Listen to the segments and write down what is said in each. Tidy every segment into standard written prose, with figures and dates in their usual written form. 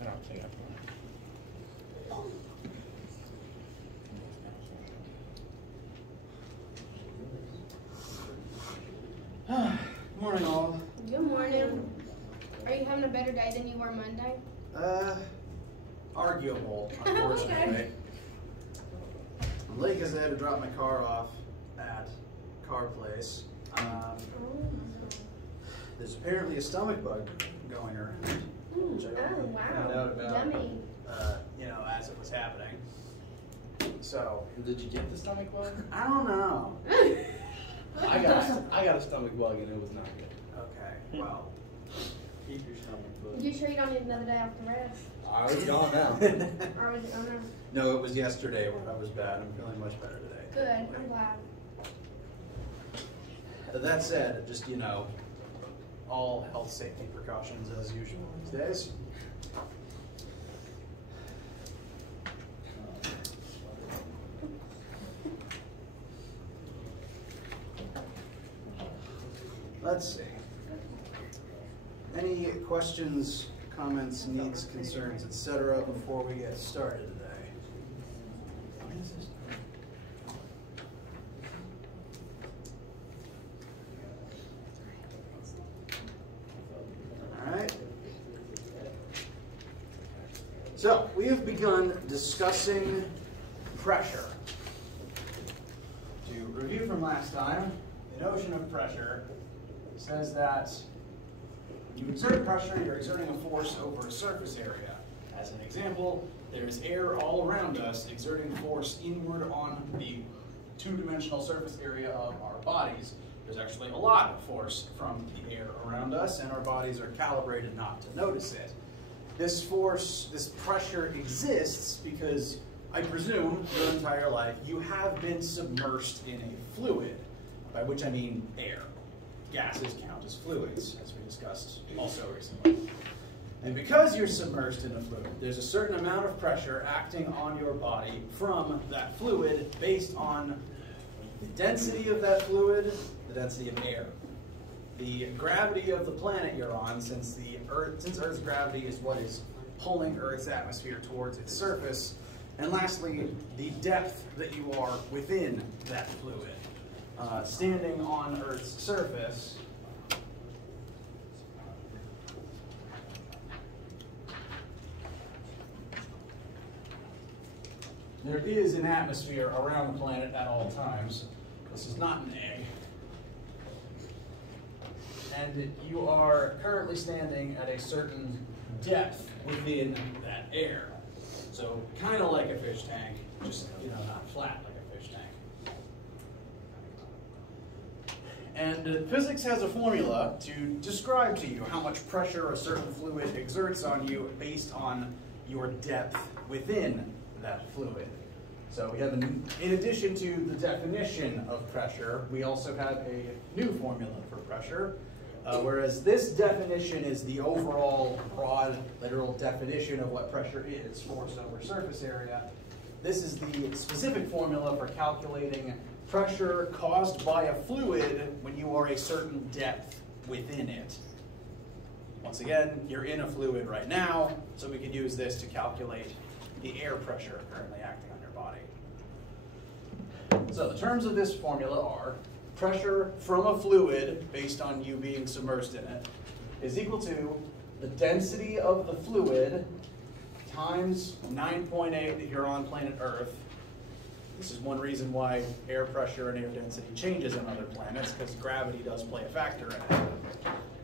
I don't think Morning, all. Good morning. Are you having a better day than you were Monday? Arguable, unfortunately. Okay. I'm late because I had to drop my car off at car place. There's apparently a stomach bug going around, which I found out about, Yummy. As it was happening. So, Did you get the stomach bug? I don't know. I got a stomach bug and it was not good. Okay, well, Keep your stomach bug. You sure you don't need another day off to rest? I was gone now. Or was it, oh no. no, it was yesterday where I was bad. I'm feeling much better today. Good, I'm glad. That said, just, all health safety precautions as usual these days. Let's see. Any questions, comments, needs, concerns, etc. before we get started today? All right. So we have begun discussing pressure. To review from last time, the notion of pressure says that when you exert pressure, you're exerting a force over a surface area. As an example, there's air all around us exerting force inward on the two-dimensional surface area of our bodies. There's actually a lot of force from the air around us, and our bodies are calibrated not to notice it. This force, this pressure exists because, I presume, your entire life, you have been submersed in a fluid, by which I mean air. Gases count as fluids, as we discussed also recently. And because you're submersed in a fluid, there's a certain amount of pressure acting on your body from that fluid based on the density of that fluid, the density of air, the gravity of the planet you're on, since Earth's gravity is what is pulling Earth's atmosphere towards its surface, and lastly, the depth that you are within that fluid. Standing on Earth's surface, there is an atmosphere around the planet at all times. This is not an egg. And you are currently standing at a certain depth within that air. So kind of like a fish tank, just not flat like a fish tank. And physics has a formula to describe to you how much pressure a certain fluid exerts on you based on your depth within that fluid. So we have, in addition to the definition of pressure, we also have a new formula for pressure, whereas this definition is the overall broad, literal definition of what pressure is, force over surface area. This is the specific formula for calculating pressure caused by a fluid when you are a certain depth within it. Once again, you're in a fluid right now, so we could use this to calculate the air pressure currently acting on your body. So the terms of this formula are pressure from a fluid, based on you being submersed in it, is equal to the density of the fluid times 9.8 if you're on planet Earth. This is one reason why air pressure and air density changes on other planets, because gravity does play a factor in it.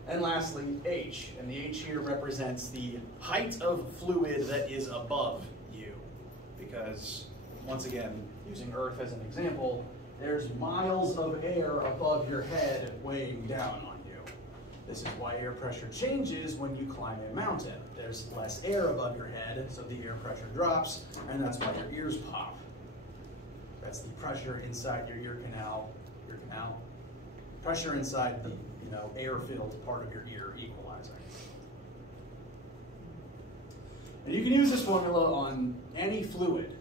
And lastly, h. And the h here represents the height of fluid that is above you. Because, once again, using Earth as an example, there's miles of air above your head weighing down on you. This is why air pressure changes when you climb a mountain. There's less air above your head, so the air pressure drops, and that's why your ears pop. That's the pressure inside your ear canal, pressure inside the air-filled part of your ear equalizing. And you can use this formula on any fluid.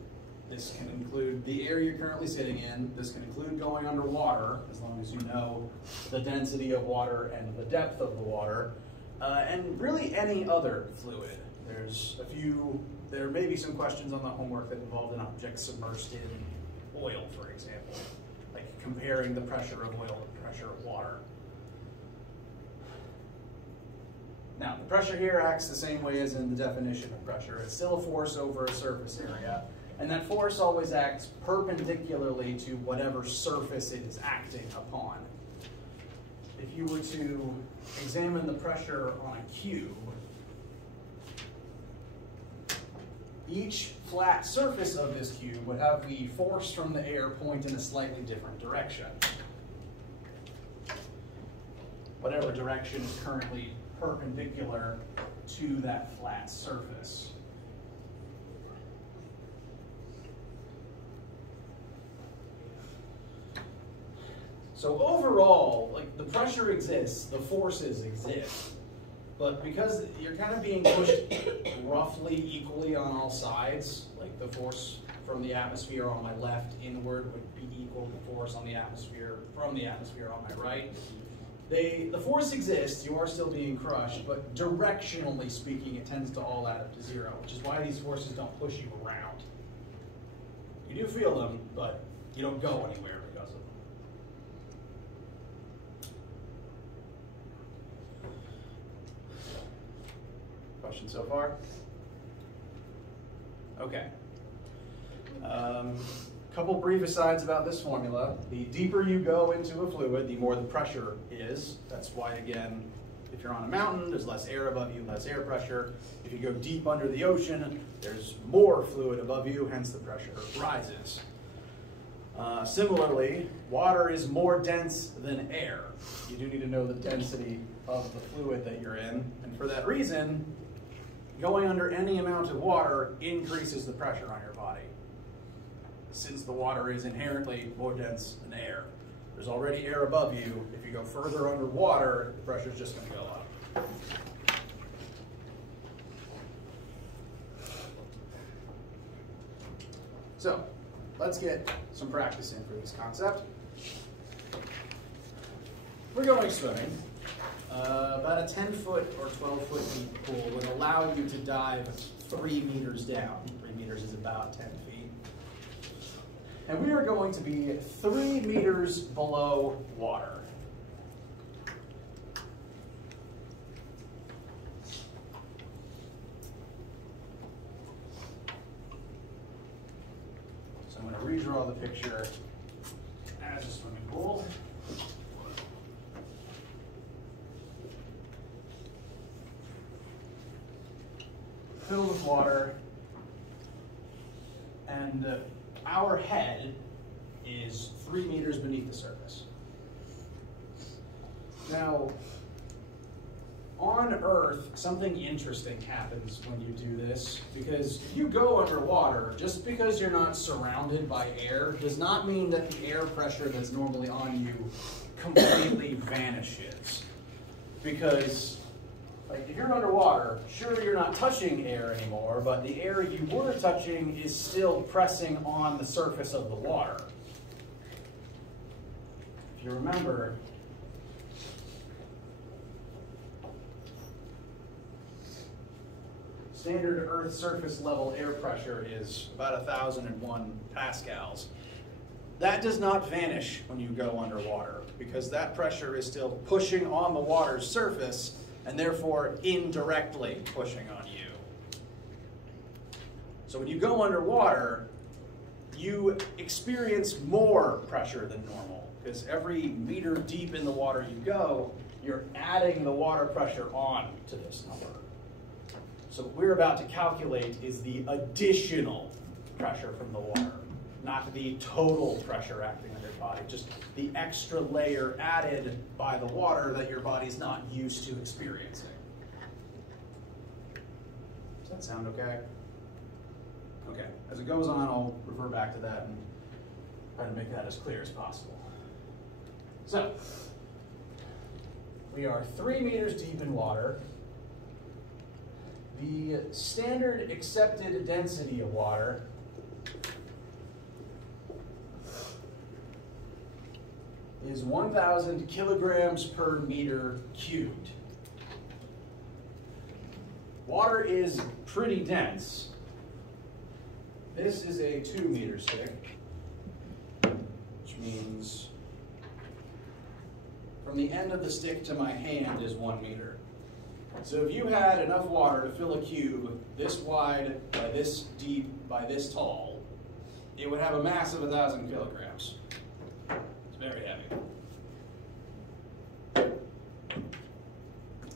This can include the air you're currently sitting in. This can include going underwater, as long as you know the density of water and the depth of the water, and really any other fluid. There may be some questions on the homework that involve an object submersed in oil, for example, like comparing the pressure of oil to the pressure of water. Now, the pressure here acts the same way as in the definition of pressure. It's still a force over a surface area, and that force always acts perpendicularly to whatever surface it is acting upon. If you were to examine the pressure on a cube, each flat surface of this cube would have the force from the air point in a slightly different direction. Whatever direction is currently perpendicular to that flat surface. So overall, like, the pressure exists, the forces exist, but because you're kind of being pushed roughly equally on all sides, like the force from the atmosphere on my left inward would be equal to the force on the atmosphere from the atmosphere on my right. The force exists, you are still being crushed, but directionally speaking, it tends to all add up to zero, which is why these forces don't push you around. You do feel them, but you don't go anywhere because of them. Questions so far? Okay. Couple brief asides about this formula. The deeper you go into a fluid, the more the pressure is. That's why, again, if you're on a mountain, there's less air above you, less air pressure. If you go deep under the ocean, there's more fluid above you, hence the pressure rises. Similarly, water is more dense than air. You do need to know the density of the fluid that you're in, and for that reason, going under any amount of water increases the pressure on your body, since the water is inherently more dense than air. There's already air above you. If you go further underwater, the pressure is just going to go up. So, let's get some practice in for this concept. We're going swimming. About a 10-foot or 12-foot deep pool would allow you to dive 3 meters down. 3 meters is about 10 feet. And we are going to be 3 meters below water. So I'm going to redraw the picture as a swimming pool. Filled with water, and our head is 3 meters beneath the surface. Now, on Earth, something interesting happens when you do this, because if you go underwater, just because you're not surrounded by air does not mean that the air pressure that's normally on you completely vanishes. Because like, if you're underwater, sure, you're not touching air anymore, but the air you were touching is still pressing on the surface of the water. If you remember, standard Earth surface level air pressure is about 1,001 pascals. That does not vanish when you go underwater, because that pressure is still pushing on the water's surface, and therefore indirectly pushing on you. So when you go underwater, you experience more pressure than normal, because every meter deep in the water you go, you're adding the water pressure on to this number. So what we're about to calculate is the additional pressure from the water, not the total pressure acting on your body, just the extra layer added by the water that your body's not used to experiencing. Does that sound okay? Okay, as it goes on, I'll refer back to that and try to make that as clear as possible. So, we are 3 meters deep in water. The standard accepted density of water is 1,000 kilograms per meter cubed. Water is pretty dense. This is a 2-meter stick, which means from the end of the stick to my hand is 1 meter. So if you had enough water to fill a cube this wide by this deep by this tall, it would have a mass of 1,000 kilograms. It's very heavy.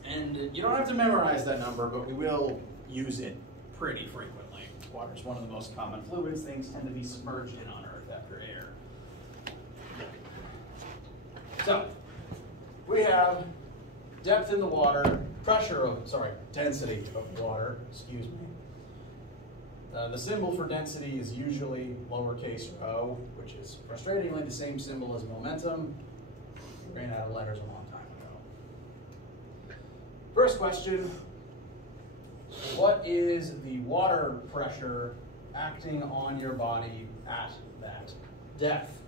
And you don't have to memorize that number, but we will use it pretty frequently. Water is one of the most common fluids. Things tend to be submerged in on Earth after air. So, we have depth in the water, density of water, excuse me. The symbol for density is usually lowercase rho, which is frustratingly the same symbol as momentum. We ran out of letters a long time ago. First question, what is the water pressure acting on your body at that depth?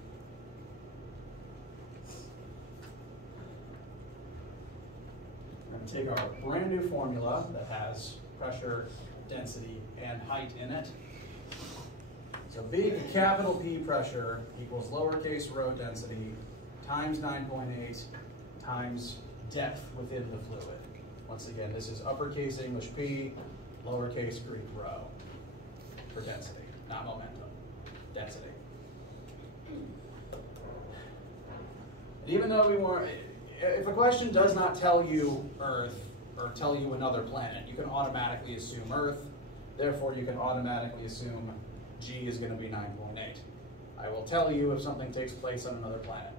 We're going to take our brand new formula that has pressure, density, and height in it. So big capital P pressure equals lowercase rho density times 9.8 times depth within the fluid. Once again, this is uppercase English P, lowercase Greek rho for density, not momentum, density. And even though we weren't, if a question does not tell you Earth or tell you another planet, you can automatically assume Earth. Therefore, you can automatically assume G is going to be 9.8. I will tell you if something takes place on another planet.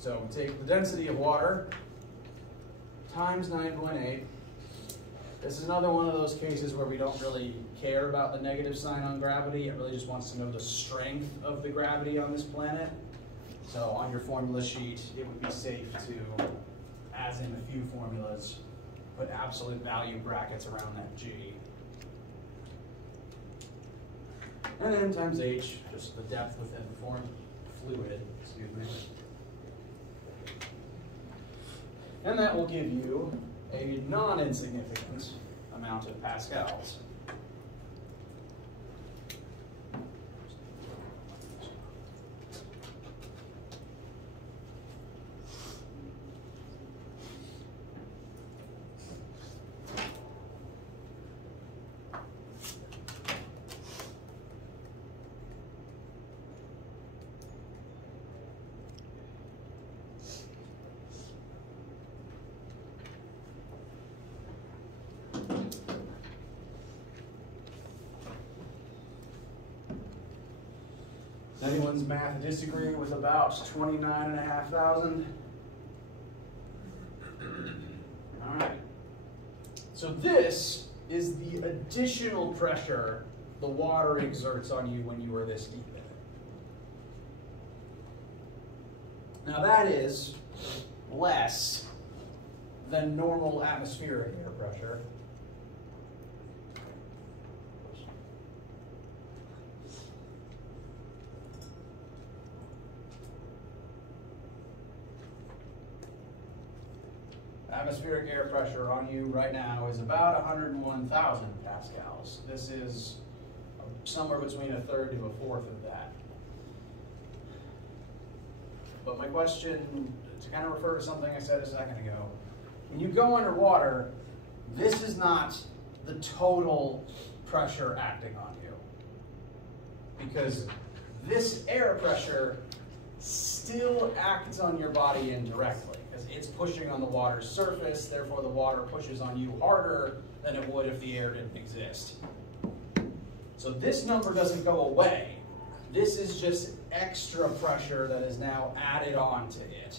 So we take the density of water times 9.8. This is another one of those cases where we don't really care about the negative sign on gravity. It really just wants to know the strength of the gravity on this planet. So on your formula sheet, it would be safe to, as in a few formulas, put absolute value brackets around that G. And then times H, just the depth within the fluid, excuse me. And that will give you a non-insignificant amount of pascals. Anyone's math disagree with about 29,500? All right. So this is the additional pressure the water exerts on you when you are this deep in it. Now that is less than normal atmospheric air pressure. Atmospheric air pressure on you right now is about 101,000 pascals. This is somewhere between a third to a fourth of that. But my question, to kind of refer to something I said a second ago, when you go underwater, this is not the total pressure acting on you. Because this air pressure still acts on your body indirectly. It's pushing on the water's surface, therefore the water pushes on you harder than it would if the air didn't exist. So this number doesn't go away. This is just extra pressure that is now added on to it.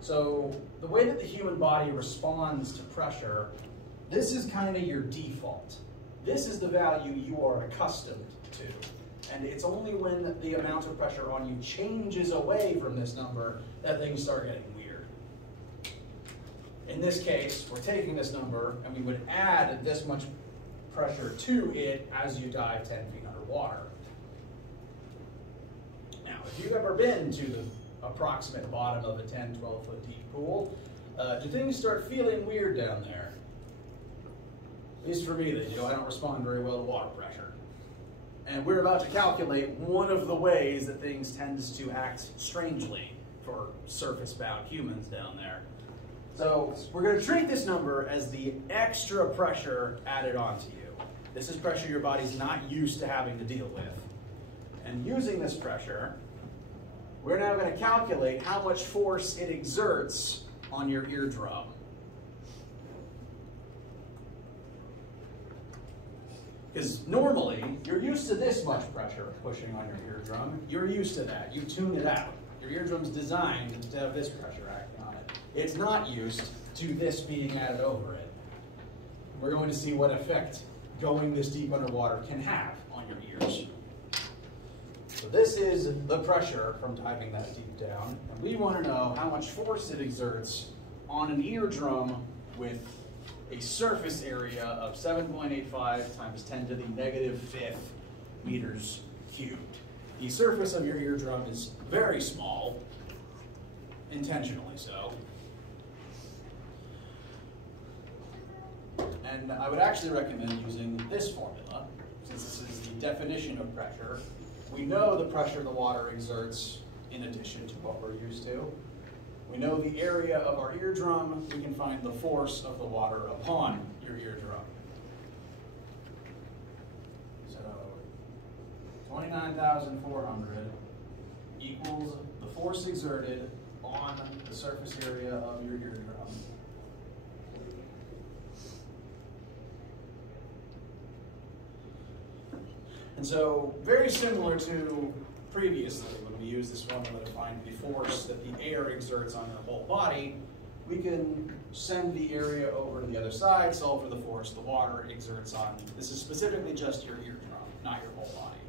So the way that the human body responds to pressure, this is kind of your default. This is the value you are accustomed to. And it's only when the amount of pressure on you changes away from this number that things start getting weird. In this case, we're taking this number and we would add this much pressure to it as you dive 10 feet underwater. Now, if you've ever been to the approximate bottom of a 10, 12 foot deep pool, do things start feeling weird down there? At least for me, they do. I don't respond very well to water pressure. And we're about to calculate one of the ways that things tends to act strangely for surface-bound humans down there. So we're going to treat this number as the extra pressure added onto you. This is pressure your body's not used to having to deal with. And using this pressure, we're now going to calculate how much force it exerts on your eardrum. Because normally, you're used to this much pressure pushing on your eardrum. You're used to that. You tune it out. Your eardrum's designed to have this pressure acting on it. It's not used to this being added over it. We're going to see what effect going this deep underwater can have on your ears. So this is the pressure from diving that deep down. And we want to know how much force it exerts on an eardrum with a surface area of 7.85 times 10 to the -5 meters cubed. The surface of your eardrum is very small, intentionally so. And I would actually recommend using this formula, since this is the definition of pressure. We know the pressure the water exerts in addition to what we're used to. We know the area of our eardrum. We can find the force of the water upon your eardrum. So 29,400 equals the force exerted on the surface area of your eardrum. And so, very similar to previously, when we used this formula to find the force that the air exerts on your whole body, we can send the area over to the other side, solve for the force the water exerts on. This is specifically just your eardrum, not your whole body,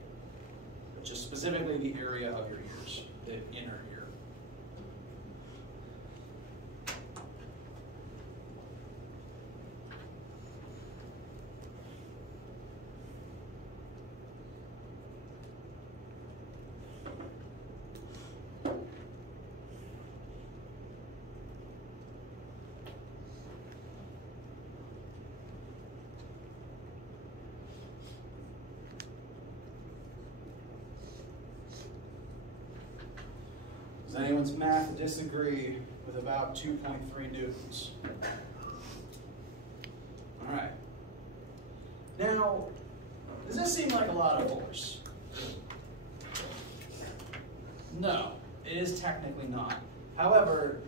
but just specifically the area of your ears, the inner ear. Does anyone's math disagree with about 2.3 newtons? All right. Now, does this seem like a lot of force? No, it is technically not. However,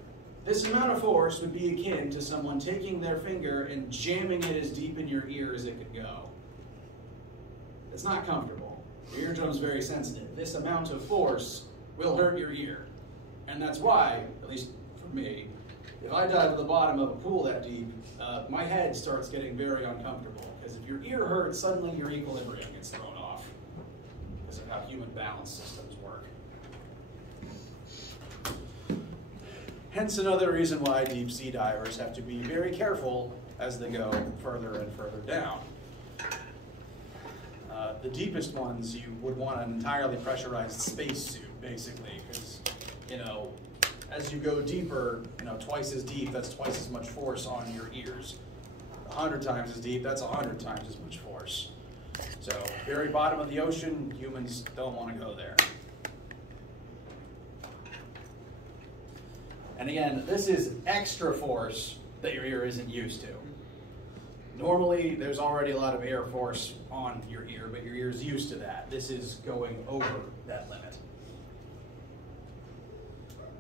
this amount of force would be akin to someone taking their finger and jamming it as deep in your ear as it could go. It's not comfortable. Your eardrum's very sensitive. This amount of force will hurt your ear. And that's why, at least for me, if I dive to the bottom of a pool that deep, my head starts getting very uncomfortable. Because if your ear hurts, suddenly your equilibrium gets thrown off. Because of how human balance systems work. Hence another reason why deep sea divers have to be very careful as they go further and further down. The deepest ones, you would want an entirely pressurized spacesuit, basically, because, you know, as you go deeper, you know, twice as deep, that's twice as much force on your ears. 100 times as deep, that's 100 times as much force. So, very bottom of the ocean, humans don't want to go there. And again, this is extra force that your ear isn't used to. Normally, there's already a lot of air force on your ear, but your ear's used to that. This is going over that limit.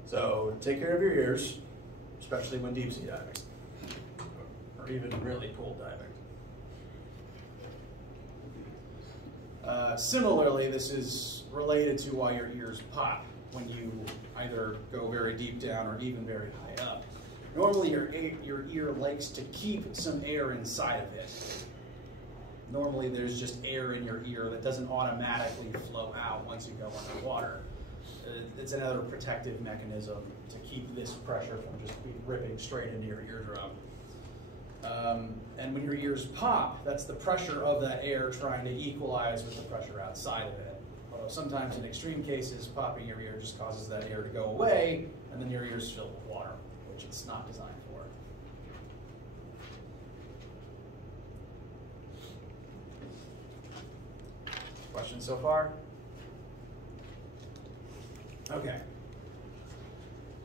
So take care of your ears, especially when deep sea diving, or even really pool diving. Similarly, this is related to why your ears pop when you either go very deep down or even very high up. Normally, your ear likes to keep some air inside of it. Normally, there's just air in your ear that doesn't automatically flow out once you go underwater. It's another protective mechanism to keep this pressure from just ripping straight into your eardrum. And when your ears pop, that's the pressure of that air trying to equalize with the pressure outside of it. Although sometimes in extreme cases, popping your ear just causes that air to go away, and then your ear's filled with water, which it's not designed for. Questions so far? Okay.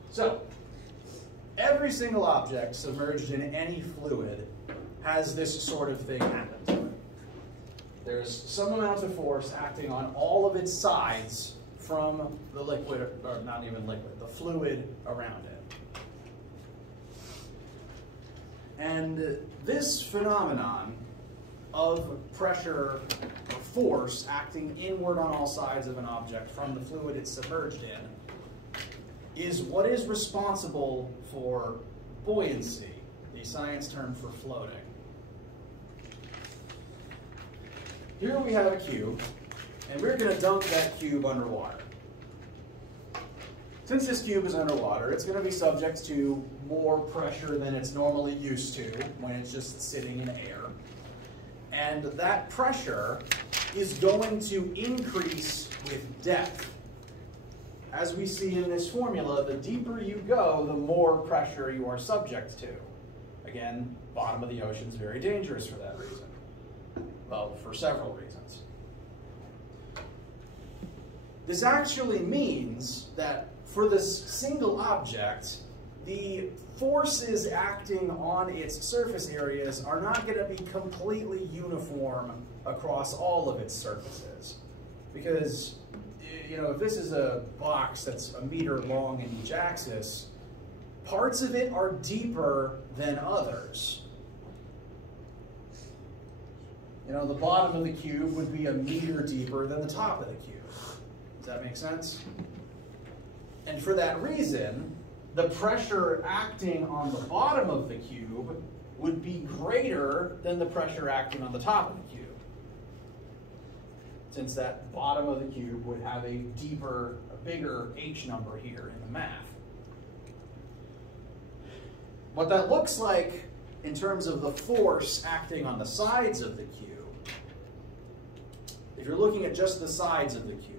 So, every single object submerged in any fluid has this sort of thing happen to it. There's some amount of force acting on all of its sides from the liquid, or not even liquid, the fluid around it. And this phenomenon of pressure or force acting inward on all sides of an object from the fluid it's submerged in is what is responsible for buoyancy, the science term for floating. Here we have a cube, and we're going to dunk that cube underwater. Since this cube is underwater, it's going to be subject to more pressure than it's normally used to when it's just sitting in air. And that pressure is going to increase with depth. As we see in this formula, the deeper you go, the more pressure you are subject to. Again, bottom of the ocean is very dangerous for that reason. Well, for several reasons. This actually means that for this single object, the forces acting on its surface areas are not going to be completely uniform across all of its surfaces. Because, you know, if this is a box that's a meter long in each axis, parts of it are deeper than others. You know, the bottom of the cube would be a meter deeper than the top of the cube. Does that make sense? And for that reason, the pressure acting on the bottom of the cube would be greater than the pressure acting on the top of the cube, since that bottom of the cube would have a deeper, a bigger H number here in the math. What that looks like in terms of the force acting on the sides of the cube, if you're looking at just the sides of the cube,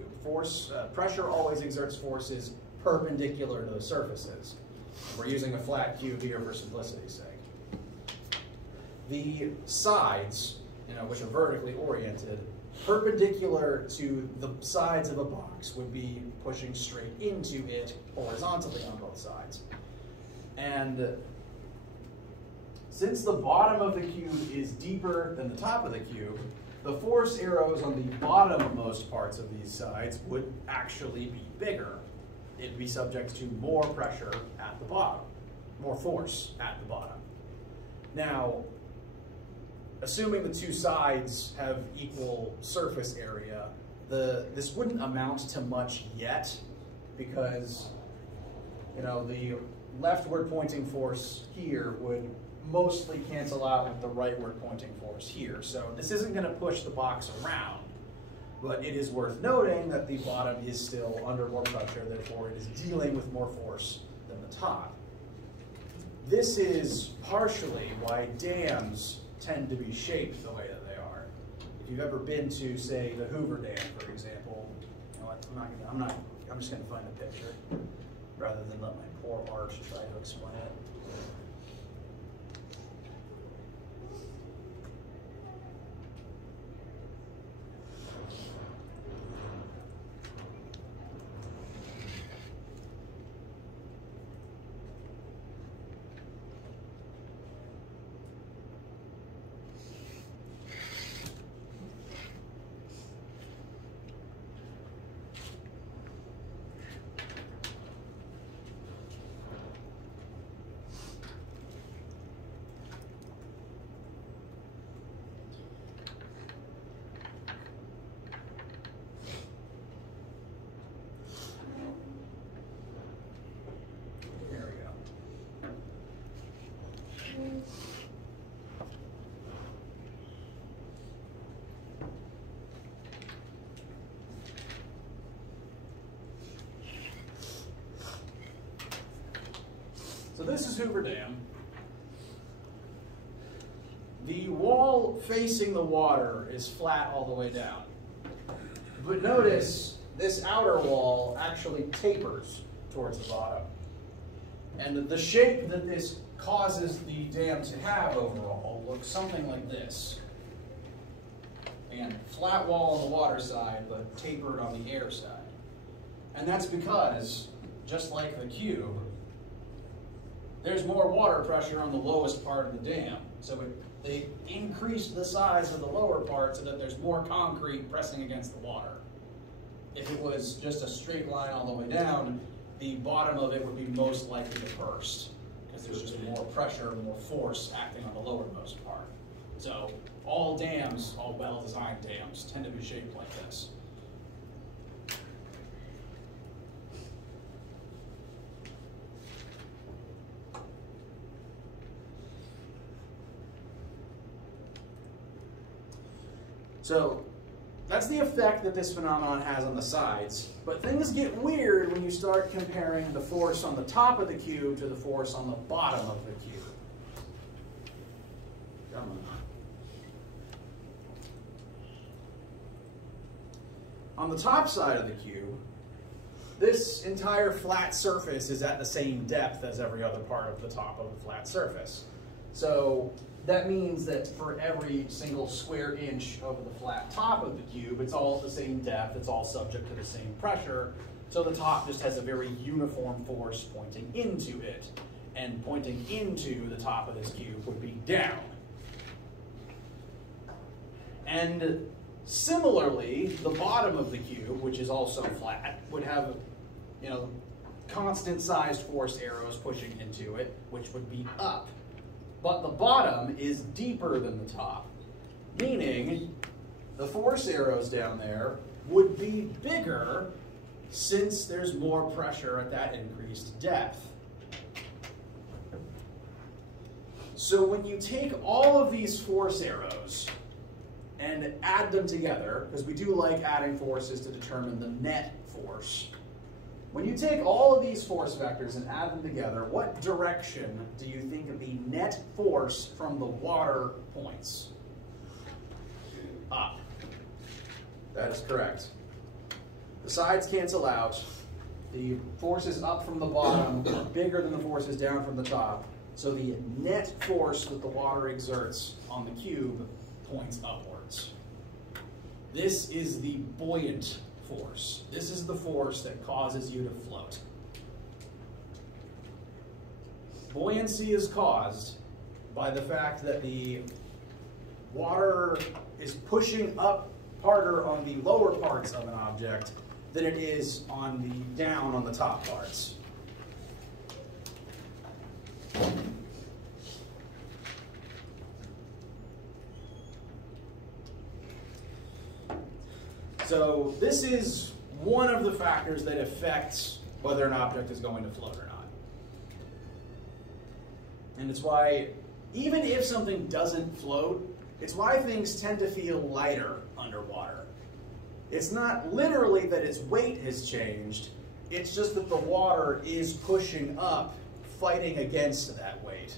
pressure always exerts forces perpendicular to the surfaces. We're using a flat cube here for simplicity's sake. The sides, you know, which are vertically oriented, perpendicular to the sides of a box would be pushing straight into it horizontally on both sides. And since the bottom of the cube is deeper than the top of the cube, the force arrows on the bottommost parts of these sides would actually be bigger. It'd be subject to more pressure at the bottom, more force at the bottom. Now, assuming the two sides have equal surface area, this wouldn't amount to much yet, because, you know, the leftward pointing force here would mostly cancel out with the rightward pointing force here. So this isn't going to push the box around, but it is worth noting that the bottom is still under more pressure, therefore it is dealing with more force than the top. This is partially why dams tend to be shaped the way that they are. If you've ever been to, say, the Hoover Dam, for example, you know what, I'm just going to find a picture rather than let my poor arch try to explain it. So this is Hoover Dam. The wall facing the water is flat all the way down. But notice this outer wall actually tapers towards the bottom. And the shape that this causes the dam to have overall looks something like this. Again, flat wall on the water side, but tapered on the air side. And that's because, just like the cube, there's more water pressure on the lowest part of the dam. So they increased the size of the lower part so that there's more concrete pressing against the water. If it was just a straight line all the way down, the bottom of it would be most likely to burst because there's just more pressure, more force acting on the lowermost part. So all dams, all well-designed dams, tend to be shaped like this. So that's the effect that this phenomenon has on the sides. But things get weird when you start comparing the force on the top of the cube to the force on the bottom of the cube. Come on. On the top side of the cube, this entire flat surface is at the same depth as every other part of the top of the flat surface. So that means that for every single square inch of the flat top of the cube, it's all at the same depth, it's all subject to the same pressure, so the top just has a very uniform force pointing into it, and pointing into the top of this cube would be down. And similarly, the bottom of the cube, which is also flat, would have, constant sized force arrows pushing into it, which would be up. But the bottom is deeper than the top, meaning the force arrows down there would be bigger since there's more pressure at that increased depth. So when you take all of these force arrows and add them together, because we do like adding forces to determine the net force, when you take all of these force vectors and add them together, what direction do you think the net force from the water points? Up. That is correct. The sides cancel out. The forces up from the bottom are bigger than the forces down from the top. So the net force that the water exerts on the cube points upwards. This is the buoyant force. This is the force that causes you to float. Buoyancy is caused by the fact that the water is pushing up harder on the lower parts of an object than it is on the down on the top parts. So this is one of the factors that affects whether an object is going to float or not. And it's why, even if something doesn't float, it's why things tend to feel lighter underwater. It's not literally that its weight has changed, it's just that the water is pushing up, fighting against that weight.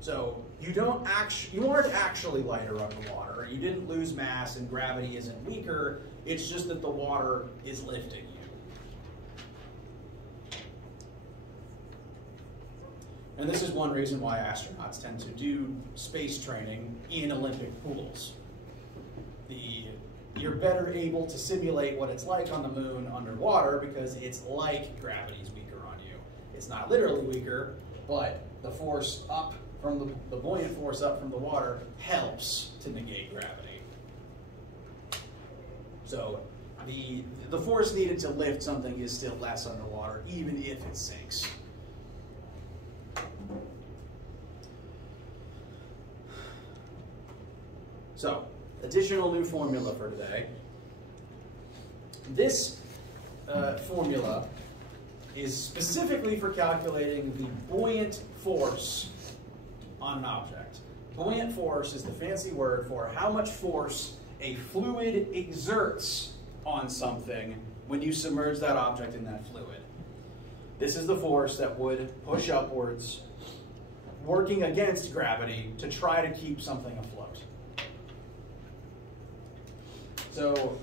So you aren't actually lighter underwater. You didn't lose mass and gravity isn't weaker. It's just that the water is lifting you. And this is one reason why astronauts tend to do space training in Olympic pools. You're better able to simulate what it's like on the moon underwater because it's like gravity's weaker on you. It's not literally weaker, but the force up from the buoyant force up from the water helps to negate gravity. So the force needed to lift something is still less underwater, even if it sinks. So, additional new formula for today. This formula is specifically for calculating the buoyant force on an object. Buoyant force is the fancy word for how much force a fluid exerts on something when you submerge that object in that fluid. This is the force that would push upwards, working against gravity to try to keep something afloat. So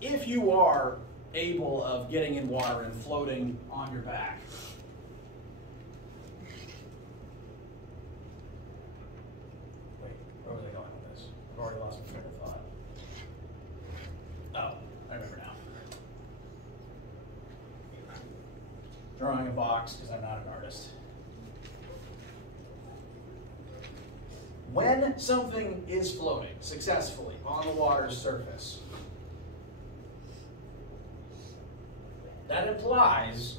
if you are able of getting in water and floating on your back, wait, where was I going with this? box because I'm not an artist. When something is floating successfully on the water's surface, that implies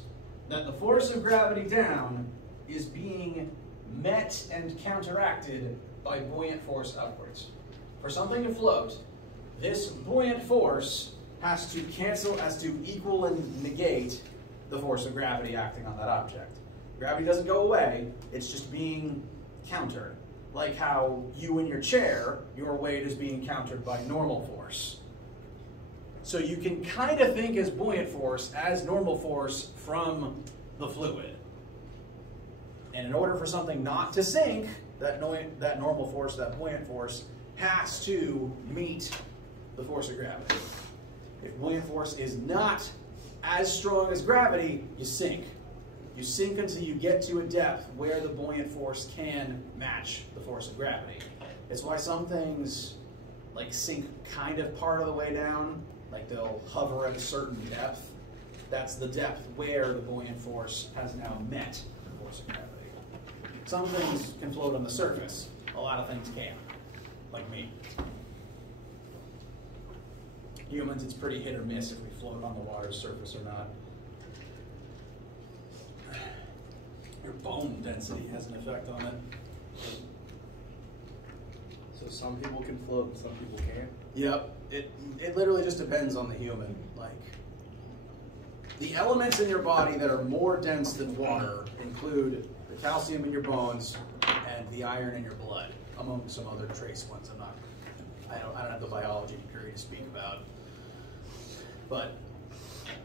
that the force of gravity down is being met and counteracted by buoyant force upwards. For something to float, this buoyant force has to cancel, has to equal and negate the force of gravity acting on that object. Gravity doesn't go away, it's just being countered. Like how you in your chair, your weight is being countered by normal force. So you can kind of think as buoyant force as normal force from the fluid. And in order for something not to sink, that normal force, that buoyant force, has to meet the force of gravity. If buoyant force is not as strong as gravity, you sink. You sink until you get to a depth where the buoyant force can match the force of gravity. It's why some things like sink kind of part of the way down, like they'll hover at a certain depth. That's the depth where the buoyant force has now met the force of gravity. Some things can float on the surface. A lot of things can't, like me. Humans, it's pretty hit or miss if we float on the water's surface or not. Your bone density has an effect on it. So some people can float and some people can't? Yep. It literally just depends on the human. Like, the elements in your body that are more dense than water include the calcium in your bones and the iron in your blood, among some other trace ones. I don't have the biology degree to speak about. But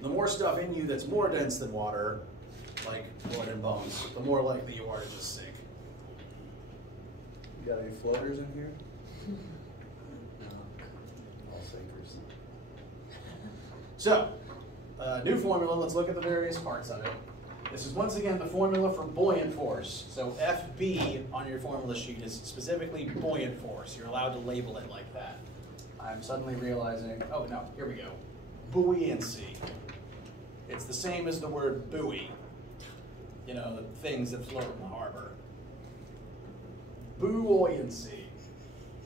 the more stuff in you that's more dense than water, like blood and bones, the more likely you are to just sink. You got any floaters in here? No. All sinkers. So, new formula, let's look at the various parts of it. This is once again the formula for buoyant force. So FB on your formula sheet is specifically buoyant force. You're allowed to label it like that. I'm suddenly realizing, oh no, here we go. Buoyancy. It's the same as the word buoy. You know, the things that float in the harbor. Buoyancy.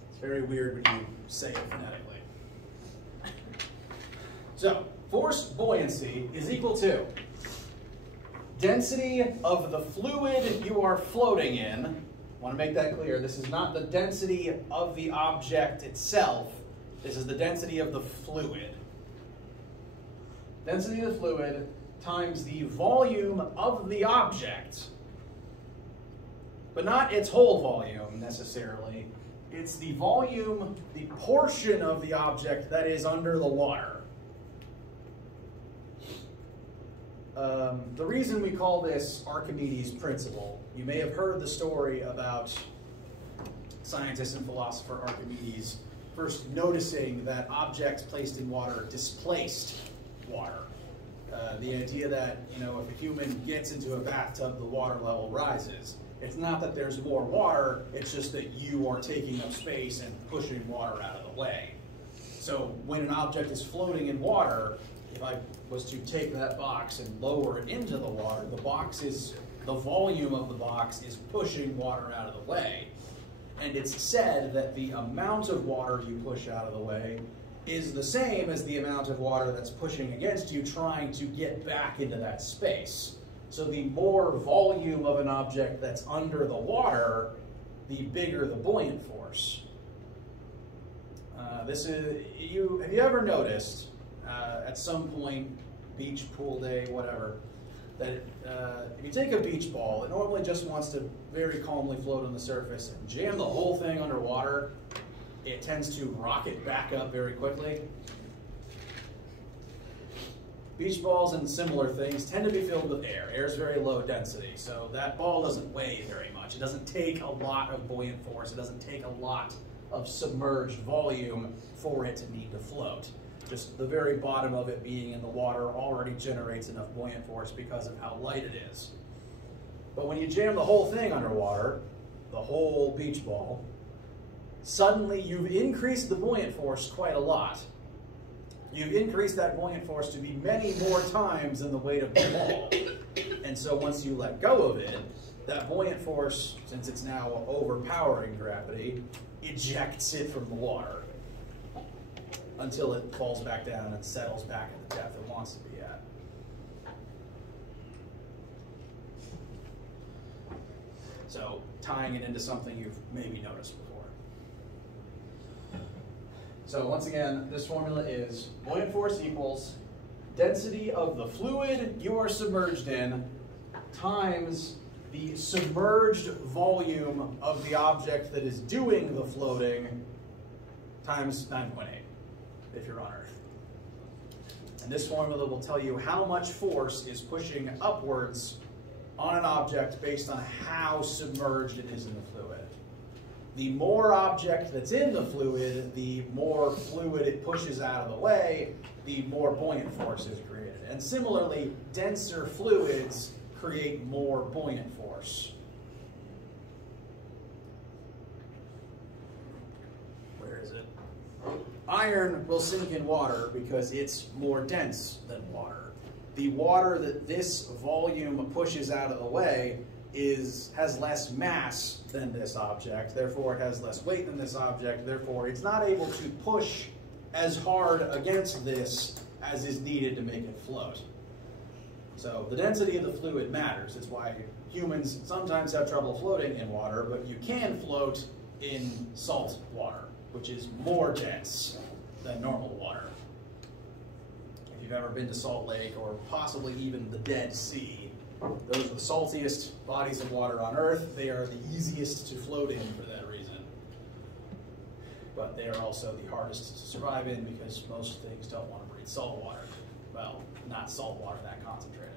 It's very weird when you say it phonetically. So, force buoyancy is equal to density of the fluid you are floating in. I want to make that clear. This is not the density of the object itself. This is the density of the fluid. Density of the fluid times the volume of the object. But not its whole volume, necessarily. It's the volume, the portion of the object that is under the water. The reason we call this Archimedes' principle, you may have heard the story about scientist and philosopher Archimedes first noticing that objects placed in water displaced water. The idea that, you know, if a human gets into a bathtub, the water level rises. It's not that there's more water, it's just that you are taking up space and pushing water out of the way. So when an object is floating in water, if I was to take that box and lower it into the water, the volume of the box is pushing water out of the way. And it's said that the amount of water you push out of the way is the same as the amount of water that's pushing against you trying to get back into that space. So the more volume of an object that's under the water, the bigger the buoyant force. Have you ever noticed at some point, beach, pool day, whatever, that if you take a beach ball, it normally just wants to very calmly float on the surface and jam the whole thing underwater, it tends to rocket back up very quickly. Beach balls and similar things tend to be filled with air. Air is very low density, so that ball doesn't weigh very much. It doesn't take a lot of buoyant force. It doesn't take a lot of submerged volume for it to need to float. Just the very bottom of it being in the water already generates enough buoyant force because of how light it is. But when you jam the whole thing underwater, the whole beach ball, suddenly you've increased the buoyant force quite a lot. You've increased that buoyant force to be many more times than the weight of the ball. And so once you let go of it, that buoyant force, since it's now overpowering gravity, ejects it from the water until it falls back down and settles back at the depth it wants to be at. So tying it into something you've maybe noticed before. So once again, this formula is buoyant force equals density of the fluid you are submerged in times the submerged volume of the object that is doing the floating times 9.8 if you're on Earth. And this formula will tell you how much force is pushing upwards on an object based on how submerged it is in the fluid. The more object that's in the fluid, the more fluid it pushes out of the way, the more buoyant force is created. And similarly, denser fluids create more buoyant force. Where is it? Iron will sink in water because it's more dense than water. The water that this volume pushes out of the way has less mass than this object, therefore it has less weight than this object, therefore it's not able to push as hard against this as is needed to make it float. So the density of the fluid matters. That's why humans sometimes have trouble floating in water, but you can float in salt water, which is more dense than normal water. If you've ever been to Salt Lake or possibly even the Dead Sea, those are the saltiest bodies of water on Earth. They are the easiest to float in for that reason. But they are also the hardest to survive in because most things don't want to breathe salt water. Well, not salt water that concentrated.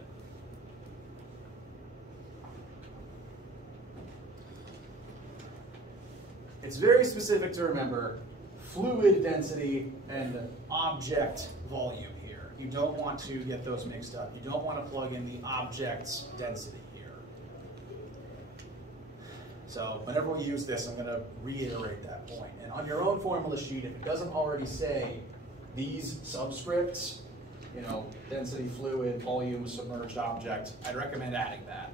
It's very specific to remember fluid density and object volume here. You don't want to get those mixed up. You don't want to plug in the object's density here. So whenever we use this, I'm going to reiterate that point. And on your own formula sheet, if it doesn't already say these subscripts, you know, density, fluid, volume, submerged object, I'd recommend adding that.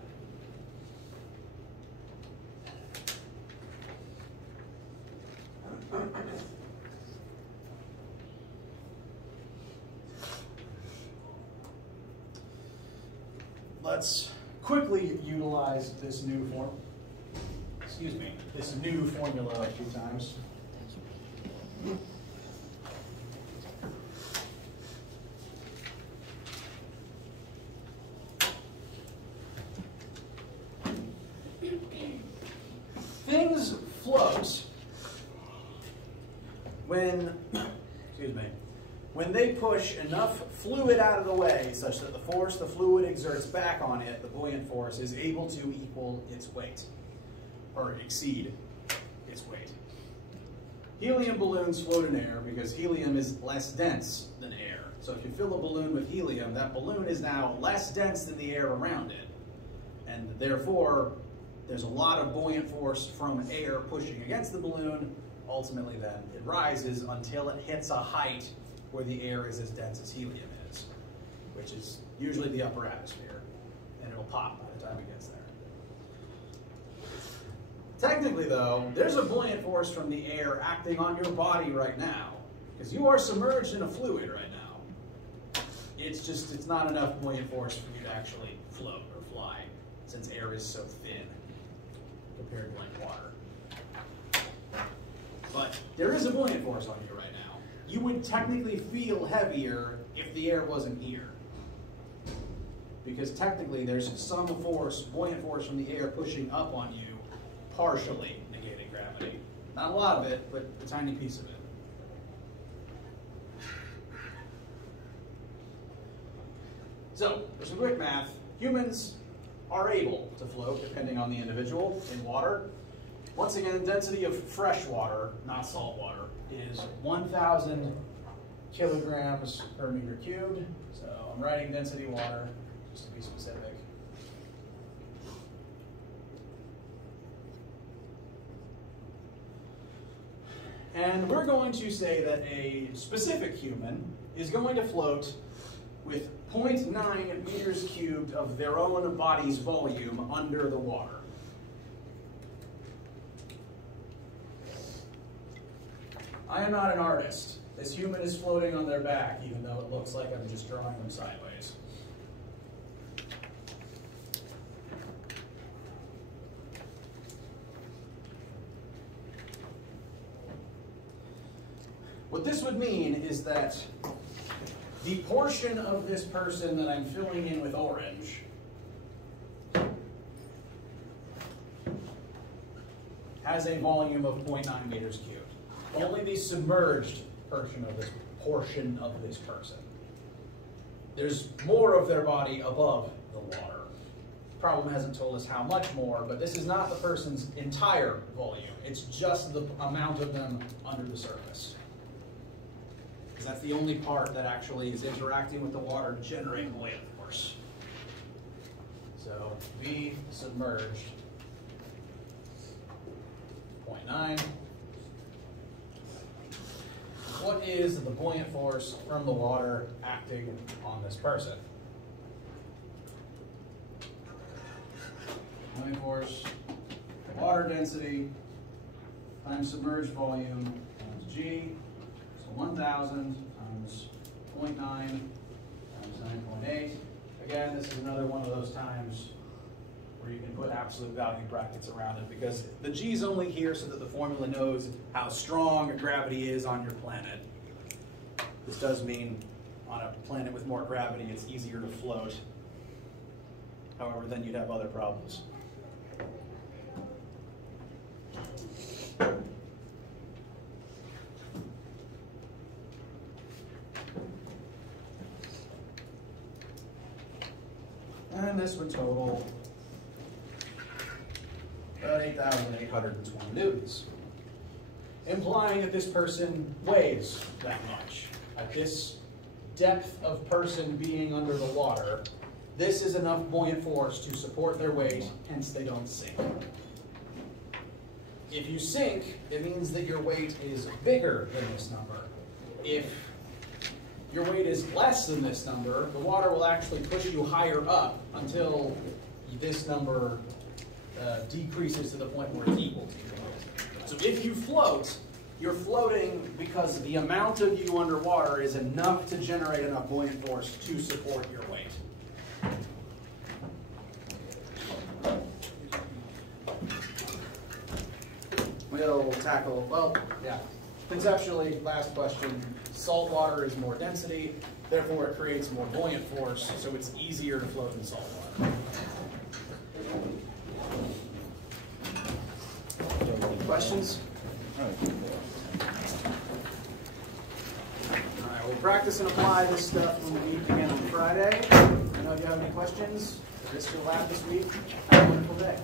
Let's quickly utilize this new this new formula a few times. Things float when they push enough fluid out of the way such that the force the fluid exerts back on it, the buoyant force, is able to equal its weight, or exceed its weight. Helium balloons float in air because helium is less dense than air. So if you fill a balloon with helium, that balloon is now less dense than the air around it. And therefore, there's a lot of buoyant force from air pushing against the balloon. Ultimately then, it rises until it hits a height where the air is as dense as helium is, which is usually the upper atmosphere, and it'll pop by the time it gets there. Technically though, there's a buoyant force from the air acting on your body right now, because you are submerged in a fluid right now. It's not enough buoyant force for you to actually float or fly, since air is so thin compared to like water. But there is a buoyant force on you right now. You would technically feel heavier if the air wasn't here. Because technically there's some force, buoyant force from the air pushing up on you, partially negating gravity. Not a lot of it, but a tiny piece of it. So, for some quick math, humans are able to float, depending on the individual, in water. Once again, the density of fresh water, not salt water, is 1,000 kilograms per meter cubed. So I'm writing density water, just to be specific. And we're going to say that a specific human is going to float with 0.9 meters cubed of their own body's volume under the water. I am not an artist. This human is floating on their back, even though it looks like I'm just drawing them sideways. What this would mean is that the portion of this person that I'm filling in with orange has a volume of 0.9 meters cubed. Only the submerged portion of this person. There's more of their body above the water. Problem hasn't told us how much more, but this is not the person's entire volume. It's just the amount of them under the surface. Because that's the only part that actually is interacting with the water to generate buoyant force. So V submerged 0.9. What is the buoyant force from the water acting on this person? Buoyant force, water density, times submerged volume, times G. So 1,000 times 0.9 times 9.8. Again, this is another one of those times where you can put absolute value brackets around it, because the G's only here so that the formula knows how strong gravity is on your planet. This does mean on a planet with more gravity, it's easier to float. However, then you'd have other problems. And this would total about 8,820 newtons, implying that this person weighs that much. At this depth of person being under the water, this is enough buoyant force to support their weight, hence they don't sink. If you sink, it means that your weight is bigger than this number. If your weight is less than this number, the water will actually push you higher up until this number decreases to the point where it's equal to your weight. So if you float, you're floating because the amount of you underwater is enough to generate enough buoyant force to support your weight. We'll tackle, well, yeah. Conceptually, last question, salt water is more density, therefore it creates more buoyant force, so it's easier to float in salt water. Any questions? All right, we'll practice and apply this stuff when we meet again on Friday. I know if you have any questions, this will last this week. Have a wonderful day.